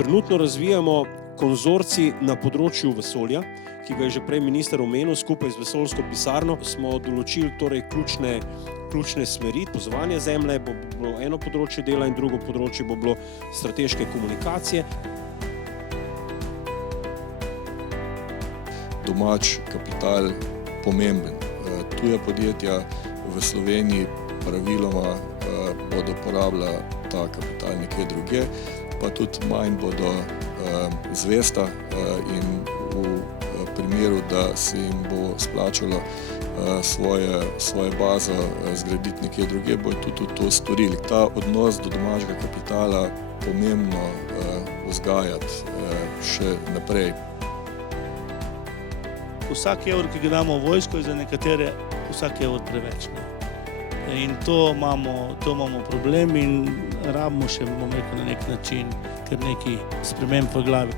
Trenutno razvijamo konzorcij na področju vesolja, ki ga je že prej minister omenil, skupaj z vesoljsko pisarno smo določili torej ključne smeri. Pozvanje Zemlje bo bilo eno področje dela in drugo področje bo bilo strateške komunikacije. Domač kapital pomemben. Tuja podjetja v Sloveniji praviloma bodo porabila ta kapital nekje drugje, pa tudi manj bodo zvesta in v primeru, da se jim bo splačalo svojo bazo zgraditi nekje drugje, bodo tudi to storili. Ta odnos do domačega kapitala pomembno vzgajati še naprej. Vsak evro, ki ga damo v vojsko, je za nekatere vsak evro preveč. In to imamo problem in rabimo še, na nek način, kar nekaj sprememb v glavi.